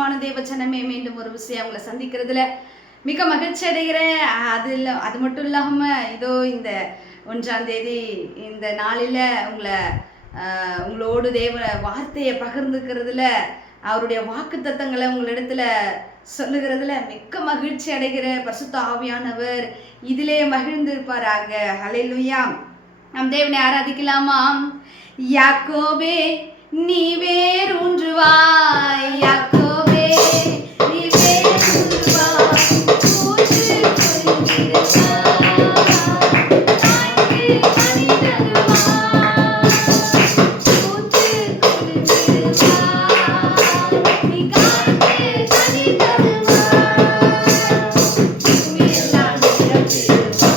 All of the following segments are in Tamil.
பிரியமான தேவச்சனமே, மீண்டும் ஒரு விஷயம் உங்களை சந்திக்கிறதுல மிக மகிழ்ச்சி அடைகிறேன். அது மட்டும் இல்லாமல் இதோ இந்த 1ஆம் தேதி இந்த நாளில் உங்களோடு தேவ வார்த்தையை பகிர்ந்துக்கிறதுல, அவருடைய வாக்கு தத்தங்களை உங்களிடத்துல சொல்லுகிறதுல மிக்க மகிழ்ச்சி அடைகிற பரிசுத்த ஆவியானவர் இதிலே மகிழ்ந்திருப்பாராக. ஹல்லேலூயா. நம் தேவனை ஆராதிக்கலாமா? யாக்கோபே நீ வேரூன்றுவாய், யாக்கோபே நீ வேரூன்றுவாய், ஊற்று கொள்கிறவாய், தாய்க்கு கனி தருவாய், ஊற்று கொள்கிறவாய், நீ காய்க்கு கனி தருவாய், பூமியெல்லாம் நிரப்பிடுவாய்,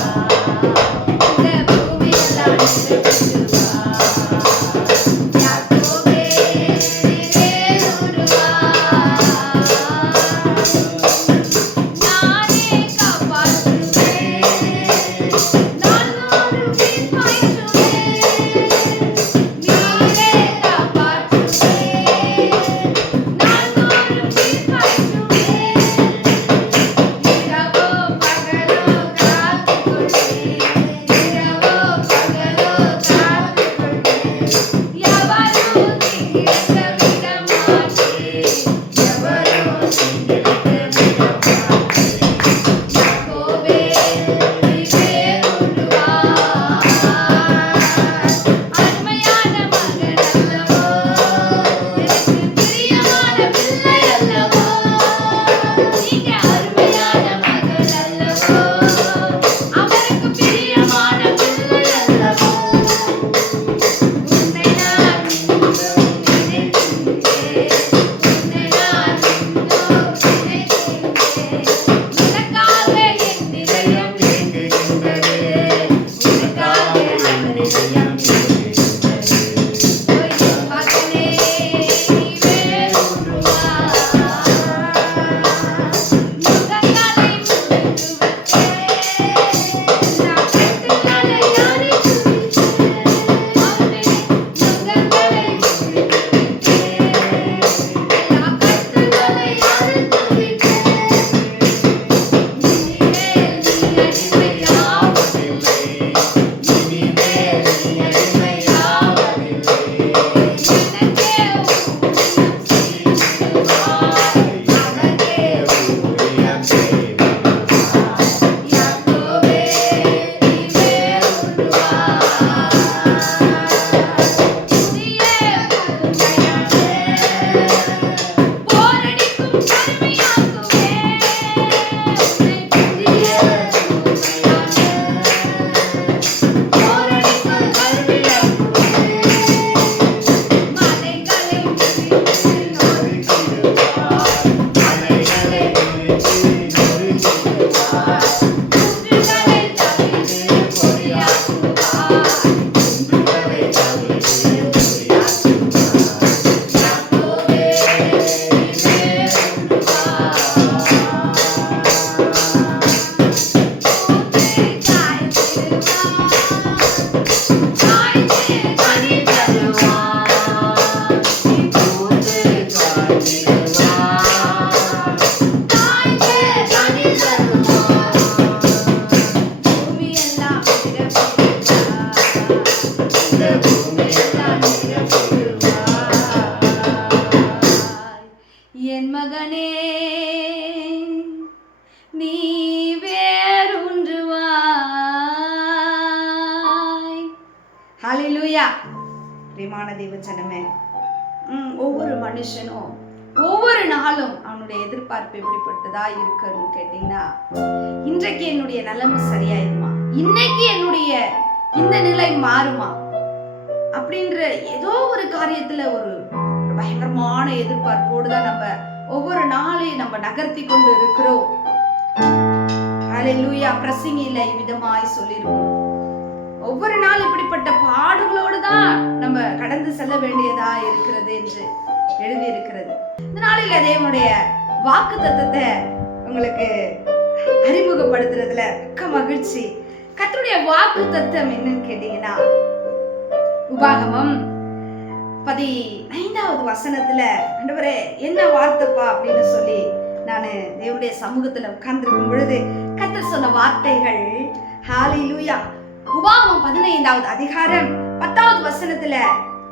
இந்த பூமியெல்லாம் நிரப்பிடுவாய். என் மகனே நீ வேரூன்றுவாய். ஹல்லேலூயா. பிரியமான தேவச்சனமே, ஒவ்வொரு மனுஷனும் ஒவ்வொரு நாளும் அவனுடைய எதிர்பார்ப்பு எப்படிப்பட்டதா இருக்குன்னு கேட்டீங்கன்னா, இன்றைக்கு என்னுடைய நிலைமை சரியாயிருமா, இன்னைக்கு என்னுடைய இந்த நிலை மாறுமா அப்படின்ற ஏதோ ஒரு காரியத்துல ஒரு பயங்கரமான எதிர்பார்ப்போடு தான் நம்ம ஒவ்வொரு நாளையும் நம்ம நகர்த்தி கொண்டு இருக்கிறோம். ஹல்லேலூயா. பிரசங்கில இவ்விதமாய் சொல்லியிருக்கோம், ஒவ்வொரு நாள் இப்படிப்பட்ட பாடுகளோடு தான் நம்ம கடந்து செல்ல வேண்டியதா இருக்கிறது என்று எழுதி இருக்கிறது. இந்த நாளில் தேவனுடைய வாக்கு தத்தத்தை உங்களுக்கு அறிமுகப்படுத்துறதுல மிக்க மகிழ்ச்சி. கர்த்தருடைய வாக்கு தத்தம் என்னன்னு கேட்டீங்கன்னா, உபாகமம் 15வது வசனத்துல, ஆண்டவரே என்ன வார்த்தைப்பா அப்படின்னு சொல்லி நான் தேவனுடைய சமூகத்துல உட்கார்ந்திருக்கும் பொழுது கர்த்தர் சொன்ன வார்த்தைகள், ஹalleluya. உபாகமம் 15வது அதிகாரம் 10வது வசனத்துல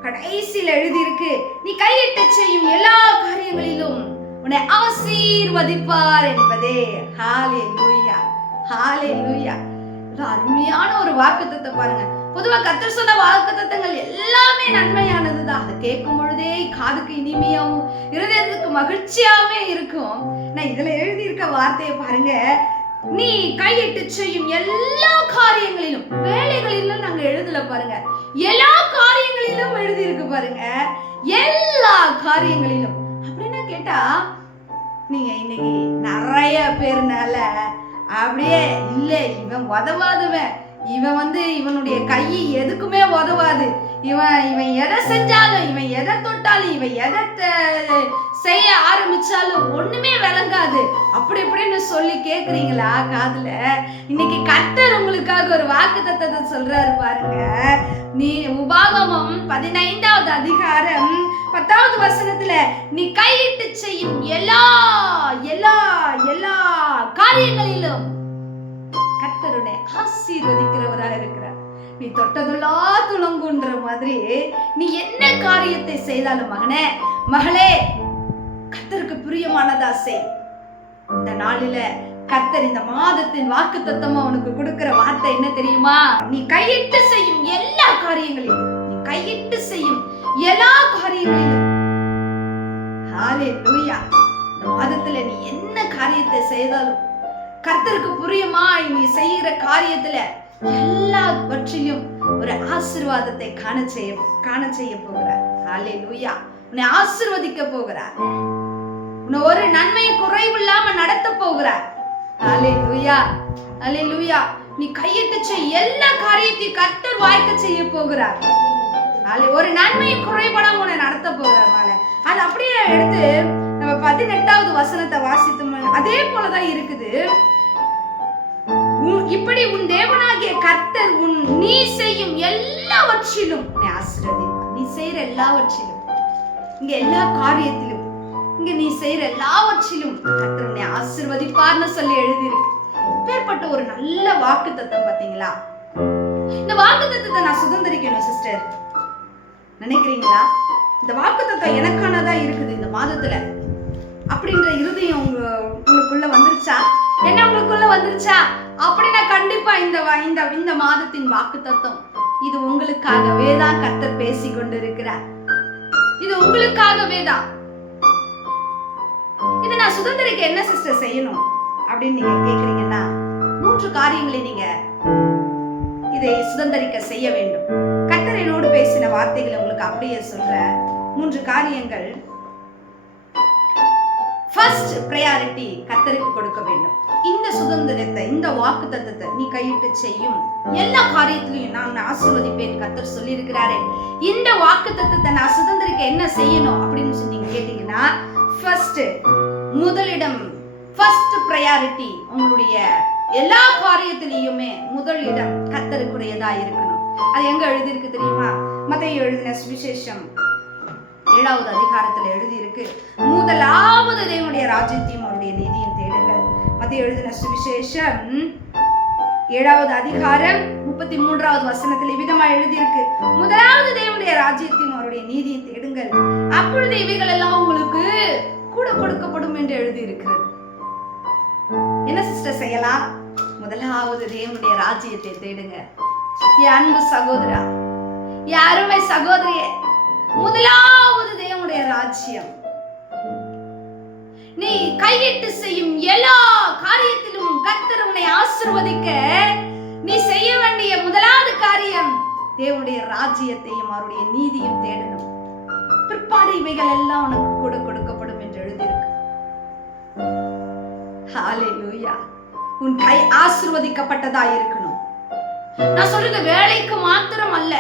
கடைசியில் எழுதியிருக்கு, நீ கையிட்டு செய்யும் எல்லா காரியங்களிலும் உன்னை ஆசீர்வதிப்பார் என்பதே. ஹalleluya, ஹalleluya. அருமையான ஒரு வாக்குத்தத்தம் பாருங்க. பொதுவா கர்த்தர் சொன்ன வாக்குத்தத்தங்கள் எல்லாமே நன்மையானதுதான். அதை கேட்கும் பொழுதே காதுக்கு இனிமையாவும் இருதயத்துக்கு மகிழ்ச்சியாவே இருக்கும். நான் இதுல எழுதியிருக்க வார்த்தையை பாருங்க, நீ கையிட்டு செய்யும் எல்லா காரியங்களிலும், வேலைகளிலும் நாங்க எழுதல பாருங்க, எல்லா காரியங்களிலும் எழுதியிருக்கு பாருங்க, எல்லா காரியங்களிலும். அப்படின்னு கேட்டா நீங்க இன்னைக்கு நிறைய பேருனால அப்படியே இல்ல இவன் உதவாதவன், இவன் இவனுடைய கை எதுக்குமே உதவாது, இவன் எதை செஞ்சாலும், இவன் எதை தொட்டாலும், இவன் எதை செய்ய ஆரம்பிச்சாலும் ஒண்ணுமே விளங்காது அப்படி இப்படின்னு சொல்லி கேக்குறீங்களா காதுல? இன்னைக்கு கர்த்தர் உங்களுக்காக ஒரு வாக்குத்தத்தத்தை சொல்றாரு பாருங்க. நீ உபாகமம் 15வது அதிகாரம் 10வது வசனத்துல, நீ கையிட்டு செய்யும் எல்லா எல்லா எல்லா காரியங்களிலும் கர்த்தருடைய ஆசீர்வதிக்கிறவராக இருக்கிறார். நீ தொட்டதெல்லாம் துளங்குன்ற மாதிரி நீ என்ன காரியத்தை செய்தாலும் மகனே மகளே, கர்த்தருக்கு பிரியமானதா செய். இந்த நாளில கர்த்தர் இந்த மாதத்தின் வாக்குத்தத்தமா உனக்கு கொடுக்கிற வார்த்தை என்ன தெரியுமா? நீ கையிட்டு செய்யும் எல்லா காரியங்களிலும், நீ கையிட்டு செய்யும் எல்லா காரியங்களிலும், ஹalleluya. இந்த மாதத்துல நீ என்ன காரியத்தை செய்தாலும் கர்த்தருக்கு புரியுமாய் நீ செய்கிற காரியத்துல எல்லாவற்றிலும் ஒரு ஆசீர்வாதத்தை காண செய்ய போகிறார். ஹalleluya. உன்னை ஆசீர்வதிக்க போகிறார். உன்னை ஒரு நன்மையை குறைவில்லாம நடத்த போகிறார். ஹalleluya, ஹalleluya. நீ கையிட்டு செய்ய எல்லா காரியத்தையும் கர்த்தர் வாய்க்க செய்ய போகிறார். ஒரு நன்மையை குறைபடாம உன்னை நடத்த போகிறார். அது அப்படியே எடுத்து நம்ம 18வது வசனத்தை வாசித்தோம், அதே போலதான் இருக்குது. இப்படி உன் தேவனாகிய கர்த்தர் நீ செய்யும் எல்லாவற்றிலும் உன்னை ஆசீர்வதிப்பார். நீ செய்யற எல்லாவற்றிலும், இங்க எல்லா காரியத்திலும், இங்க நீ செய்யற எல்லாவற்றிலும் கர்த்தர் உன்னை ஆசீர்வதிப்பார்னு சொல்லி எழுதியிருக்கு. பேர்பட்ட ஒரு நல்ல வாக்குத்தத்தம் பாத்தீங்களா? இந்த வாக்குத்தத்தத்தை நான் சுதந்திரிக்கணும் சிஸ்டர், நினைக்கிறீங்களா? இந்த வாக்குத்தத்தம் எனக்கானதா இருக்குது இந்த மாதத்துல அப்படின்ற இருதயம் உங்களுக்குள்ள வந்துருச்சா? என்ன உங்களுக்குள்ள வந்துருச்சா? அப்படின்னா கண்டிப்பா இந்த மாதத்தின் வாக்குத்தத்தம் இது உங்களுக்காகவே தான் கர்த்தர் பேசி கொண்டிருக்கிறார். இது உங்களுக்காகவே தான். இதை நான் சுதந்திரிக்க என்ன சிஸ்டர் செய்யணும் அப்படின்னு நீங்க கேக்குறீங்கன்னா, 3 காரியங்களை நீங்க இதை சுதந்திரிக்க செய்ய வேண்டும். கர்த்தர் என்னோடு பேசின வார்த்தைகளை உங்களுக்கு அப்படியே சொல்ற 3 காரியங்கள். ஃபர்ஸ்ட் பிரையாரிட்டி கர்த்தருக்கு கொடுக்க வேண்டும். இந்த சுதந்திரத்தை, இந்த வாக்குத்தத்தத்தை நீ கையிட்டு செய்யும் எல்லா காரியத்திலையும் நான் ஆசீர்வதிப்பேன் கர்த்தர் சொல்லி இருக்கிறாரே, இந்த வாக்குத்தத்தத்தை நான் சுதந்திரிக்க என்ன செய்யணும் அப்படின்னு சொல்லி நீங்க கேட்டீங்கன்னா, ஃபர்ஸ்ட் முதலிடம், ஃபர்ஸ்ட் பிரையாரிட்டி உங்களுடைய எல்லா காரியத்திலையுமே முதலிடம் கர்த்தருக்குரியதா இருக்கணும். அது எங்க எழுதியிருக்கு தெரியுமா? மத்தேயு எழுதின சுவிசேஷம் 7வது அதிகாரத்துல எழுதியிருக்கு, முதலாவது தேவனுடைய ராஜ்யத்தையும் அவருடைய நீதியும் தேடுங்கள். மத்தேயு எழுதின சுவிசேஷம் 7வது அதிகாரம் 33வது வசனத்தில் விதமா எழுதியிருக்கு, முதலாவது தேவனுடைய ராஜ்யத்தையும் அவருடைய நீதியை தேடுங்கள், அப்பொழுது இவைகள் எல்லாம் உங்களுக்கு கூட கொடுக்கப்படும் என்று எழுதியிருக்கிறது. என்ன சிஸ்டர் செய்யலாம்? முதலாவது தேவனுடைய ராஜ்யத்தை தேடுங்க. என் அன்பு சகோதரா, என் அருமை சகோதரியே, முதலாவது தேவனுடைய ராஜ்யம். நீ கையிட்டு செய்யும் எல்லா காரியத்திலும் கர்த்தர் உன்னை ஆசீர்வதிக்க நீ செய்ய வேண்டிய முதலாவது காரியம் தேவனுடைய ராஜ்யத்தையும் அவருடைய நீதியும் தேடணும். பிற்பாடு இவைகள் எல்லாம் உனக்கு கூட கொடுக்கப்படும் என்று எழுதியிருக்கு. ஹalleluya. உன் கை ஆசீர்வதிக்கப்பட்டதா இருக்கணும். நான் சொல்றது வேலைக்கு மாத்திரம் அல்ல,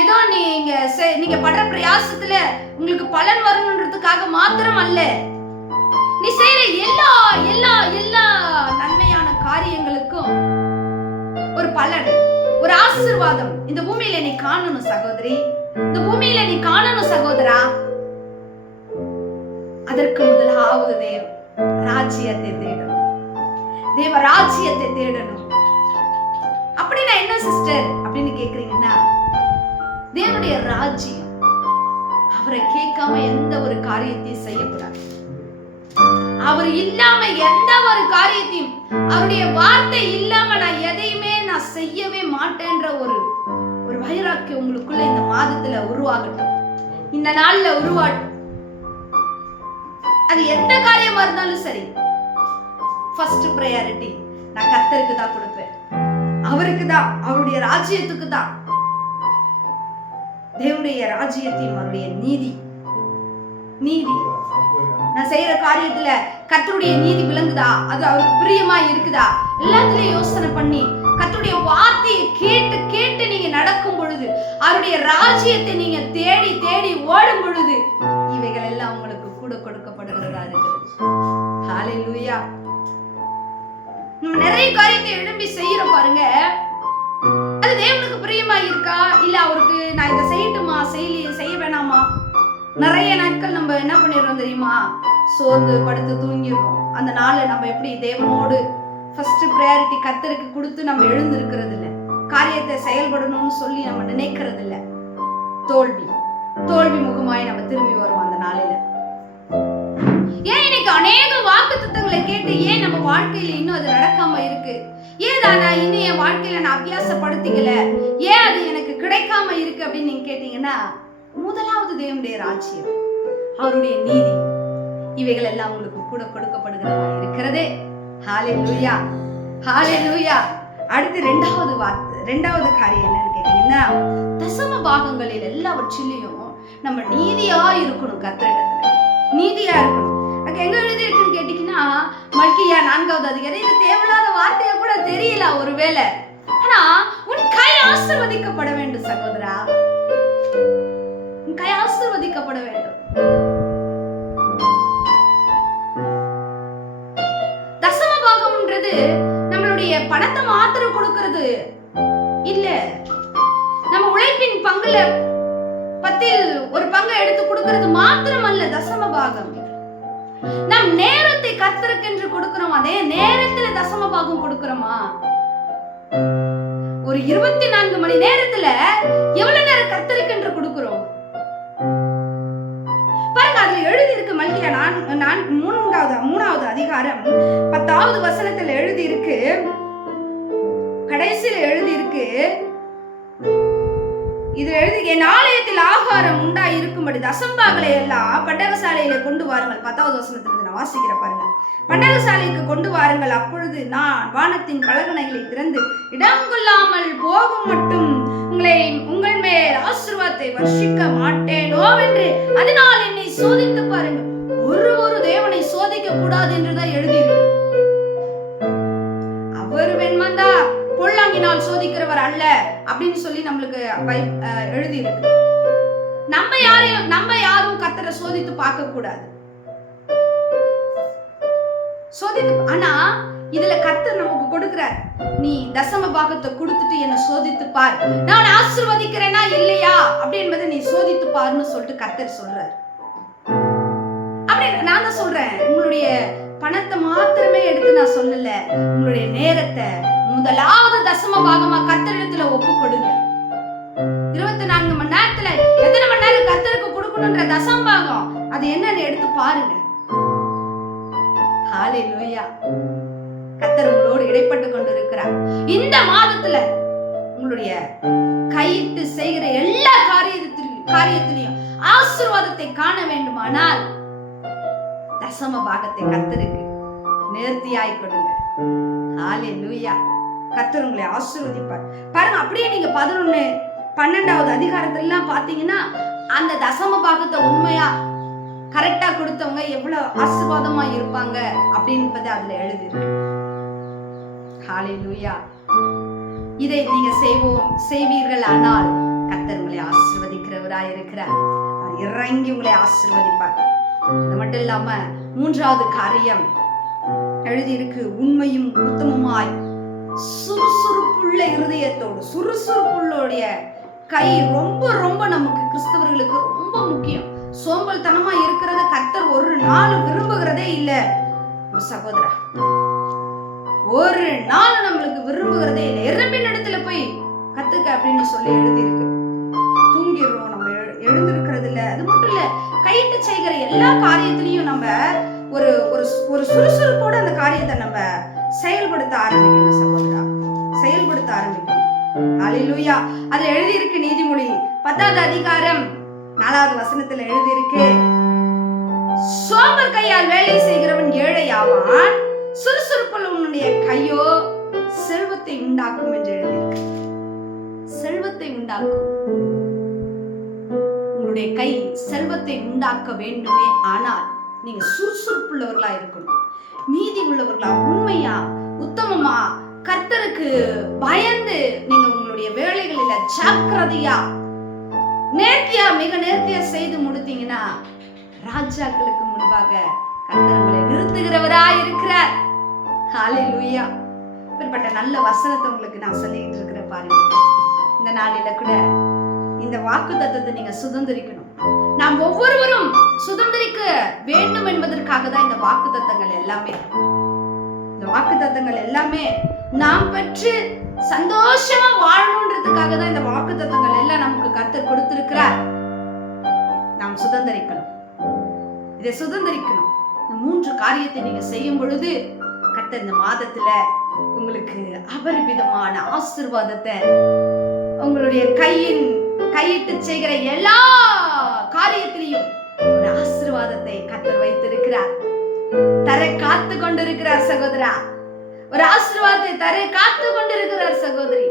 ஏதோ நீங்க படுற பிரயாசத்துல உங்களுக்கு பலன் வரணுன்றதுக்காக மாத்திரம் அல்ல, நீ செய்யற எல்லா எல்லா எல்லா நன்மையான காரியங்களுக்கும் ஒரு பலன், ஒரு ஆசீர்வாதம் இந்த பூமியில நீ காணணும் சகோதரி. இந்த பூமியில நீ காணணும் சகோதரா, அதற்கு முதலாவது ராஜ்யத்தை தேடணும். தேவ ராஜ்யத்தை தேடணும். அப்படின்னா என்ன சிஸ்டர் அப்படின்னு கேக்குறீங்கன்னா, தேவனுடைய ராஜ்யம், அவரை கேட்காம எந்த ஒரு காரியத்தையும் செய்யக்கூடாது. அவர் இல்லாம எந்த ஒரு காரியத்தையும், அவருடைய வார்த்தை இல்லாம நான் எதையுமே நான் செய்யவே மாட்டேன்ற ஒரு வைராக்கியம் உங்களுக்குள்ள இந்த மாதத்துல உருவாகட்டும், இந்த நாள்ல உருவாகட்டும். அது எந்த காரியமா இருந்தாலும் சரி, ஃபர்ஸ்ட் பிரையாரிட்டி நான் கர்த்தருக்கு தான் கொடுப்பேன், அவருக்கு தான், அவருடைய ராஜ்யத்துக்கு தான். தேவனுடைய ராஜ்யத்தையும் அவருடைய நீதி நான் செய்யற காரியத்துல கர்த்தருடைய நீதி விளங்குதா, அது அவருக்கு பிரியமா இருக்குதா, எல்லாத்துலயும் யோசனை பண்ணி கர்த்தருடைய வார்த்தையை கேட்டு கேட்டு நீங்க நடக்கும் பொழுது, அவருடைய ராஜ்யத்தை நீங்க தேடி தேடி ஓடும் பொழுது, இவைகள் எல்லாம் உங்களுக்கு கூட கொடுக்கப்படுகிறதா இருக்குது. ஹல்லேலூயா. நம்ம நிறைய காரியத்தை எழும்பி செய்யறோம் பாருங்க, அது தேவனுக்கு பிரியமா இருக்கா, இல்ல அவருக்கு நான் இதை செய்யட்டுமா செய்ய வேணாமா. நிறைய நாட்கள் நம்ம என்ன பண்ணிடுறோம் தெரியுமா, சோர்ந்து படுத்து தூங்கிடுறோம். அந்த நாளை நம்ம எப்படி தேவனோடு ஃபர்ஸ்ட் ப்ரையாரிட்டி கர்த்தருக்கு கொடுத்து நம்ம எழுந்திருக்கிறது இல்லை, காரியத்தை செயல்படணும்னு சொல்லி நம்ம நினைக்கிறது இல்லை. தோல்வி முகமாய் நம்ம திரும்பி வருவோம் அந்த நாளில. ஏன் இன்னைக்கு அநேக வாக்குத்தத்தங்களை கேட்டு ஏன் நம்ம வாழ்க்கையில இன்னும் அது நடக்காம இருக்கு? ஏதா நான் இன்னும் என் வாழ்க்கையில நான் அபியாசப்படுத்திக்கல, ஏன் அது எனக்கு கிடைக்காம இருக்கு அப்படின்னு நீங்க கேட்டீங்கன்னா, முதலாவது தேவனுடைய ராஜ்யம், அவருடைய நீதி, இவைகள் எல்லாம் உங்களுக்கு கூட கொடுக்கப்படுகிறதா இருக்கிறதே. ஹல்லேலூயா, ஹல்லேலூயா. அடுத்து ரெண்டாவது காரியம் என்னன்னு கேட்டீங்கன்னா, தசம பாகங்களில் எல்லாவற்றிலையும் நம்ம நீதியா இருக்கணும். கர்த்தரிடத்துல நீதியா இருக்கணும். அங்க எங்க எழுதி இருக்குன்னு கேட்டீங்கன்னா, மல்கியா 4வது அதிகாரம். இது தேவையில்லாத வார்த்தையா கூட தெரியல ஒருவேளை, ஆனா உன் கை ஆசீர்வதிக்கப்பட வேண்டும் சகோதரா, உன் கை ஆசீர்வதிக்கப்பட வேண்டும். தசம பாகம்ன்றது நம்மளுடைய பணத்தை மாத்திரம் கொடுக்கிறது இல்ல, நம்ம உழைப்பின் பங்குல 10ல் ஒரு பங்கை எடுத்து கொடுக்கிறது மாத்திரம் அல்ல தசம பாகம். நம் நேரத்தை கர்த்தருக்கென்று கொடுக்கிறோம், அதே நேரத்துல தசம பாகம் கொடுக்கிறோமா? ஒரு 24 மணி நேரத்துல எவ்வளவு நேரம் கர்த்தருக்கென்று கொடுக்கிறோம் பாருங்க. அதுல எழுதி இருக்கு, மல்கியா 3வது அதிகாரம் 10வது வசனத்துல எழுதி இருக்கு, கடைசியில எழுதி இருக்கு, இது எழுதி, என் ஆலயத்தில் ஆகாரம் உண்டா இருக்கும்படி தசம்பாகளை எல்லாம் பண்டகசாலையில கொண்டு வாருங்கள். 10வது வசனத்திலிருந்து நான் வாசிக்கிற பாருங்க. பண்டகசாலைக்கு கொண்டு வாருங்கள், அப்பொழுது நான் வானத்தின் பலகணைகளை திறந்து இடம் கொள்ளாமல் போகும் மட்டும் உங்கள் மேல் ஆசீர்வாதத்தை வர்ஷிக்க மாட்டேனோ என்று அதனால் என்னை சோதித்து பாருங்கள். ஒரு தேவனை சோதிக்க கூடாது என்றுதான் எழுதியிருக்கு. அவர் வெண்மந்தா பொல்லாங்கினால் சோதிக்கிறவர் அல்ல அப்படின்னு சொல்லி நம்மளுக்கு எழுதி இருக்கு. நம்ம யாரும் கர்த்தரை சோதித்து பார்க்க கூடாது. ஆனா இதுல கர்த்தர் நமக்கு கொடுக்கிறார், நீ தசம பாகத்தை கொடுத்துட்டு என்ன சோதித்து பார், நான் ஆசீர்வதிக்கிறேனா இல்லையா அப்படி என்பதை நீ சோதித்து பாருன்னு சொல்லிட்டு கர்த்தர் சொல்றார். அப்படி நான் தான் சொல்றேன், உங்களுடைய பணத்தை மாத்திரமே எடுத்து நான் சொல்லல, உங்களுடைய நேரத்தை முதலாவது தசம பாகமா கர்த்தரிடத்துல ஒப்பு கொடுங்க. 24 மணி நேரத்துல எத்தனை மணி நேரம் கர்த்தருக்கு கொடுக்கணும்ன்ற தசம பாகம் அது என்னன்னு எடுத்து பாருங்க. ஹல்லேலூயா. கர்த்தர் உங்களோடு இடைப்பட்டு கொண்டிருக்கிறார். இந்த மாதத்துல உங்களுடைய கையிட்டு செய்கிற எல்லா காரியத்திலையும் ஆசீர்வாதத்தை காண வேண்டுமானால் தசம பாகத்தை கர்த்தருக்கு நேர்த்தியாய் கொடுங்க. ஹல்லேலூயா. கர்த்தர் உங்களை ஆசீர்வதிப்பார். பாருங்க, அப்படியே நீங்க 11, 12வது அதிகாரத்திலாம் பாத்தீங்கன்னா, அந்த தசம பாகத்தை உண்மையா கரெக்டா கொடுத்தவங்க எவ்வளவு ஆசீர்வாதமா இருப்பாங்க அப்படின்றது அதுல எழுதி இருக்கு. ஹல்லேலூயா. இதை நீங்க செய்வீர்கள் ஆனால் கர்த்தர் உங்களை ஆசீர்வதிக்கிறவராய் இருக்கிறார். இறங்கி உங்களை ஆசீர்வதிப்பார். அது மட்டும் இல்லாம 3வது காரியம் எழுதி இருக்கு, உண்மையும் உத்தமமாய் சுறுசுறுப்புள்ள இருதயத்தோடு, சுறுசுறுப்புள்ளோடைய கை ரொம்ப ரொம்ப நமக்கு கிறிஸ்தவர்களுக்கு ரொம்ப முக்கியம். சோம்பல்தனமா இருக்கிறத கர்த்தர் ஒரு நாள் விரும்புகிறதே இல்ல சகோதரா, ஒரு நாள் நம்மளுக்கு விரும்புகிறதே இல்லை. எறும்பின் இடத்துல போய் கத்துக்க அப்படின்னு சொல்லி எழுதியிருக்கு. தூங்கிடுறோம், நம்ம எழுந்திருக்கிறது இல்ல. அது மட்டும் இல்ல, கையிட்டு செய்கிற எல்லா காரியத்திலையும் நம்ம ஒரு ஒரு சுறுசுறுப்போட அந்த காரியத்தை நம்ம செயல்படுத்த ஆரம்பிக்கணும் சகோதரா, செயல்படுத்த ஆரம்பிக்கணும். ஹல்லேலூயா. அது எழுதியிருக்கு நீதிமொழி 10வது அதிகாரம் 4வது வசனத்துல எழுதியிருக்கு, சோம்பர் கையால் வேலை செய்கிறவன் ஏழையாவான், சுறுசுறுப்புள்ளவனுடைய கையோ செல்வத்தை உண்டாக்கும் என்று எழுதியிருக்கு. செல்வத்தை உண்டாக்கும். உங்களுடைய கை செல்வத்தை உண்டாக்க வேண்டுமே, ஆனால் நீங்க சுறுசுறுப்புள்ளவர்களா இருக்கணும், நீதி உள்ளவர்களா, உண்மையா, உத்தமமா, கர்த்தருக்கு பயந்து நீங்க உங்களுடைய வேலைகளில ஜாக்கிரதையா நேர்த்தியா, மிக நேர்த்தியா செய்து முடித்தீங்கன்னா ராஜாக்களுக்கு முன்பாக கர்த்தர் உங்களை நிறுத்துகிறவராய் இருக்கிறார். ஹல்லேலூயா. இப்படிப்பட்ட நல்ல வசனத்தை உங்களுக்கு நான் சொல்லிட்டு இருக்கிறேன் பாருங்க. இந்த நாளில கூட இந்த வாக்குத்தத்தத்தை நீங்க சுதந்திரிக்கணும். நாம் ஒவ்வொருவரும் சுதந்திரிக்க வேண்டும் என்பதற்காக தான் இந்த வாக்குத்தத்தங்கள் எல்லாமே. இந்த வாக்குத்தத்தங்கள் எல்லாமே நாம் பெற்று சந்தோஷமா வாழணும்ன்றதுக்காக தான் இந்த வாக்குத்தத்தங்கள் எல்லாம் நமக்கு கர்த்தர் கொடுத்திருக்கிறார். நாம் சுதந்திரிக்கணும், இதை சுதந்திரிக்கணும். இந்த 3 காரியத்தை நீங்க செய்யும் பொழுது கர்த்தர் இந்த மாதத்துல உங்களுக்கு அபரிமிதமான ஆசீர்வாதத்தை, உங்களுடைய கையிட்டு செய்கிற எல்லா காரியத்திலையும் ஒரு ஆசீர்வாதத்தை கர்த்தர் வைத்திருக்கிறார். தர காத்து கொண்டிருக்கிறார் சகோதரா, ஒரு ஆசீர்வாதத்தை தர காத்து கொண்டிருக்கிறார் சகோதரி.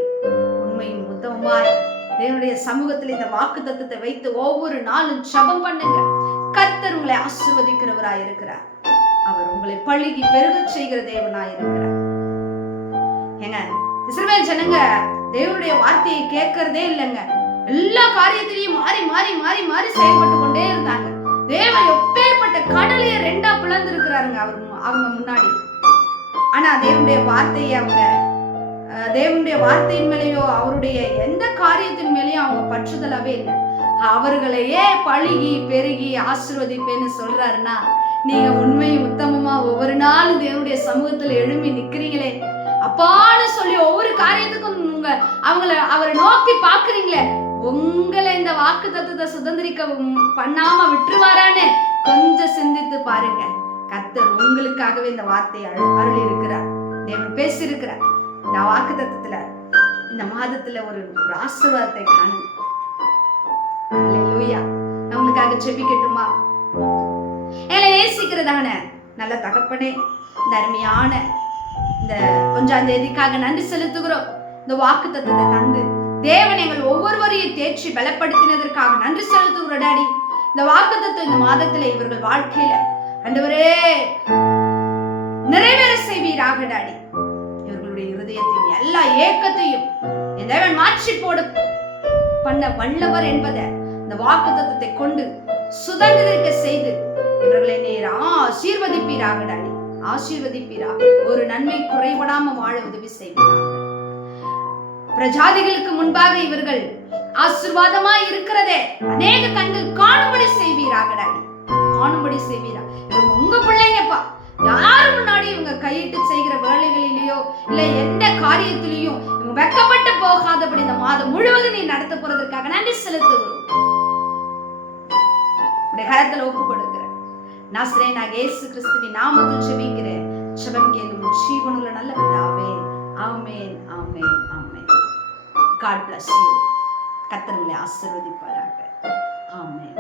உண்மையும் உத்தமமாய் தேவனுடைய சமூகத்தில் இந்த வாக்குத்தத்தத்தை வைத்து ஒவ்வொரு நாளும் ஜெபம் பண்ணுங்க. கர்த்தர் உங்களை ஆசீர்வதிக்கிறவராய் இருக்கிறார். அவர் உங்களை பழுகி பெருகச் செய்கிற தேவனாய் இருக்கிறார். ஏங்க, இஸ்ரவேல் ஜனங்க தேவனுடைய வார்த்தையை கேட்கறதே இல்லைங்க. எல்லா காரியத்திலையும் மாறி மாறி மாறி மாறி செயல்பட்டு கொண்டே இருந்தாங்க. தேவன் எப்பேற்பட்ட கடலைய 2ஆ பிளந்திருக்கிறாருங்க அவங்க முன்னாடி. ஆனா தேவனுடைய வார்த்தையின் மேலேயோ அவருடைய எந்த காரியத்தின் மேலேயும் அவங்க பற்றுதலாவே இல்லை. அவர்களையே பழுகி பெருகி ஆசீர்வதிப்பேன்னு சொல்றாருன்னா, நீங்க உண்மையும் உத்தமமா ஒவ்வொரு நாளும் தேவனுடைய சமூகத்துல எழும்பி நிக்கிறீங்களே, அப்பான்னு சொல்லி ஒவ்வொரு காரியத்துக்கும் அவரை நோக்கி பாக்குறீங்களே, உங்களை இந்த வாக்கு தத்தத்தை சுதந்திரிக்க பண்ணாம விட்டுருவாரான்னு கொஞ்சம் சிந்தித்து பாருங்க. கர்த்தர் உங்களுக்காகவே இந்த வார்த்தையை அருளி இருக்கிறார். தேவன் பேசி இருக்கிறார். இந்த வாக்கு தத்தத்துல இந்த மாதத்துல ஒரு ஆசீர்வாதத்தை காணும். ஹல்லேலூயா. நான் உங்களுக்காக ஜெபிக்கட்டுமா? என்னை நேசிக்கிறதான நல்ல தகப்பனே, இந்த அருமையான இந்த 1ஆம் தேதிக்காக நன்றி செலுத்துகிறோம். இந்த வாக்கு தத்தத்தை தந்து தேவன் எங்கள் ஒவ்வொருவரையும் தேற்றி பலப்படுத்தினதற்காக நன்றி செலுத்துகிறோம் டாடி. இந்த வாக்கு தத்தம் இந்த மாதத்துல இவர்கள் வாழ்க்கையில ஆண்டவரே நிறைவேற செய்வீராக டாடி. இவர்களுடைய இருதயத்தின் எல்லா ஏக்கத்தையும் என் தேவன் மாற்றி போட பண்ண வல்லவர் என்பதை இந்த வாக்கு தத்தத்தை கொண்டு சுதந்திரிக்க செய்து இவர்களை நேர் ஆசீர்வதிப்பீராக டாடி. ஆசீர்வதிப்பீராக. ஒரு நன்மை குறைபடாம வாழ உதவி செய்வீராக. பிரஜாதிகளுக்கு முன்பாக இவர்கள் ஆசீர்வாதமாய் இருக்கிறதே அநேக கண்கள் காணும்படி செய்வீராக டாடி. காணும்படி செய்வீரா. இவங்க உங்க பிள்ளைங்கப்பா. யாரு முன்னாடி இவங்க கையிட்டு செய்கிற வேலைகளிலேயோ இல்ல எந்த காரியத்திலையும் இவங்க வெக்கப்பட்டு போகாதபடி இந்த மாதம் முழுவதும் நீ நடத்த போறதற்காக நன்றி செலுத்துகிறோம். உடைய கரத்துல ஒப்பு கொடுக்கிறேன். நாசரேயனாகிய இயேசு கிறிஸ்துவின் நாமத்தில் ஜெபிக்கிறேன். ஜெபம் கேளும் ஜீவனுள்ள நல்ல பிதாவே. ஆமென், ஆமென், ஆமென். God bless you. கர்த்தர் உங்களை ஆசீர்வதிப்பாராக. ஆமென்.